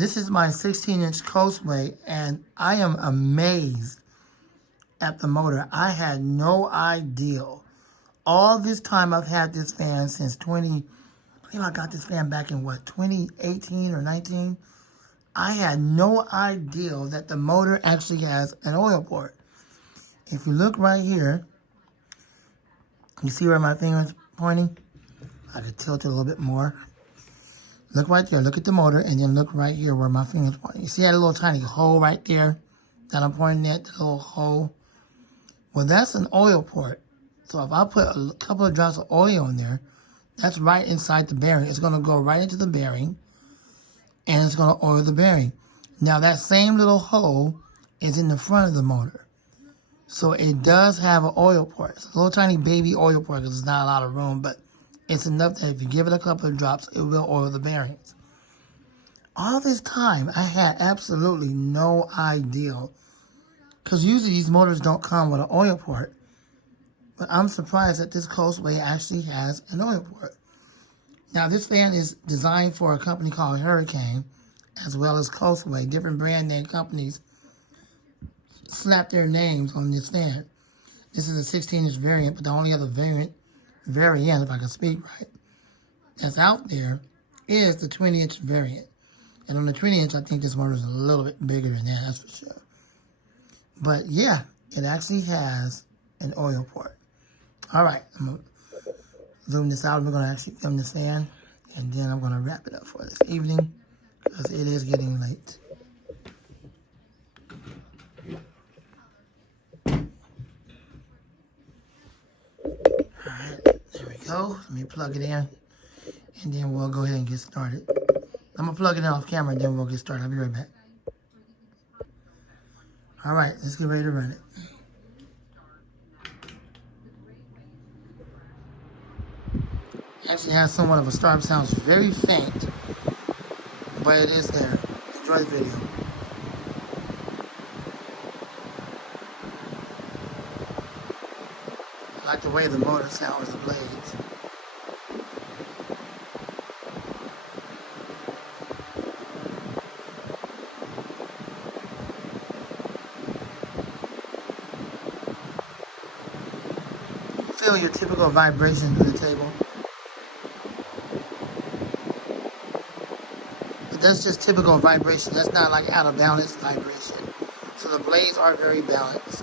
This is my 16-inch Coastway, and I am amazed at the motor. I had no idea. All this time I've had this fan since I believe I got this fan back in 2018 or 19? I had no idea that the motor actually has an oil port. If you look right here, you see where my finger is pointing? I could tilt it a little bit more. Look right there, look at the motor, and then look right here where my finger's pointing. You see that little tiny hole right there that I'm pointing at, the little hole? Well, that's an oil port. So if I put a couple of drops of oil in there, that's right inside the bearing. It's going to go right into the bearing, and it's going to oil the bearing. Now, that same little hole is in the front of the motor. So it does have an oil port. It's a little tiny baby oil port because there's not a lot of room, but it's enough that if you give it a couple of drops, it will oil the bearings. All this time, I had absolutely no idea, because usually these motors don't come with an oil port. But I'm surprised that this Coastway actually has an oil port. Now, this fan is designed for a company called Hurricane, as well as Coastway. Different brand name companies slap their names on this fan. This is a 16-inch variant, but the only other variant, if I can speak right, that's out there is the 20-inch variant. And on the 20-inch, I think this motor is a little bit bigger than that, that's for sure. But yeah, it actually has an oil port. All right, I'm going to zoom this out. We're going to actually film this fan, and then I'm going to wrap it up for this evening because it is getting late. All right, there we go. Let me plug it in, and then we'll go ahead and get started. I'm going to plug it in off camera, and then we'll get started. I'll be right back. All right, let's get ready to run it. Actually has somewhat of a start. Sounds very faint, but it is there. Enjoy the video. I like the way the motor sounds with the blades. Feel your typical vibration through the table. That's just typical vibration. That's not like out of balance vibration. So the blades are very balanced.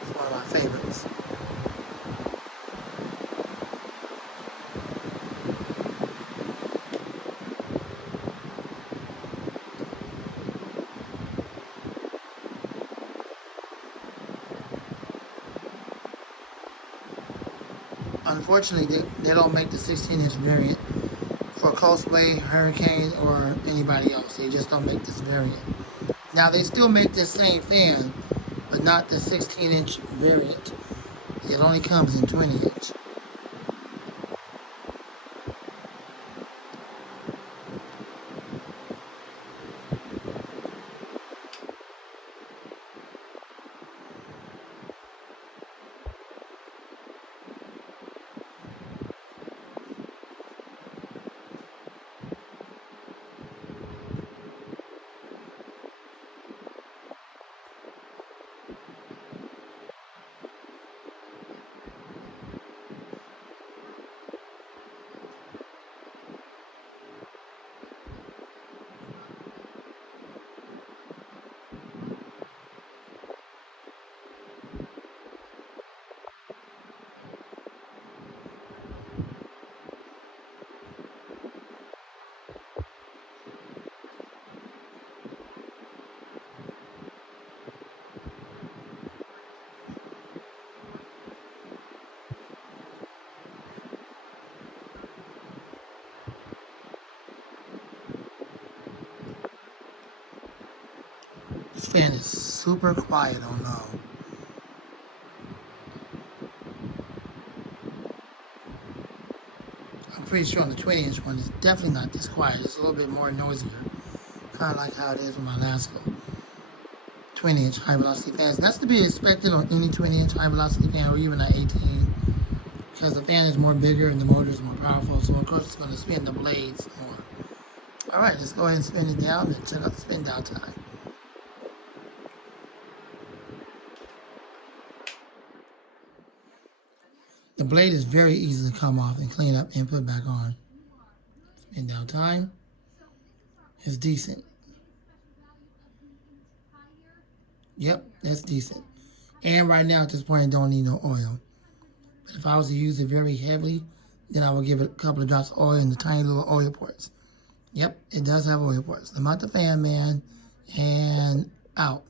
It's one of my favorites. Unfortunately, they don't make the 16-inch variant for Coastway, Hurricane, or anybody else. They just don't make this variant. Now, they still make this same fan, but not the 16-inch variant. It only comes in 20-inch. This fan is super quiet on low. I'm pretty sure on the 20-inch one, it's definitely not this quiet. It's a little bit more noisier. Kind of like how it is with my last 20-inch high velocity fans. That's to be expected on any 20-inch high velocity fan or even an 18. because the fan is more bigger and the motor is more powerful. So of course it's going to spin the blades more. All right, let's go ahead and spin it down and check out the spin down time. The blade is very easy to come off and clean up and put back on. Spin down time is decent. Yep, that's decent. And right now at this point I don't need no oil. But if I was to use it very heavily, then I would give it a couple of drops of oil in the tiny little oil ports. Yep, it does have oil ports. I'm out the fan, man, and out.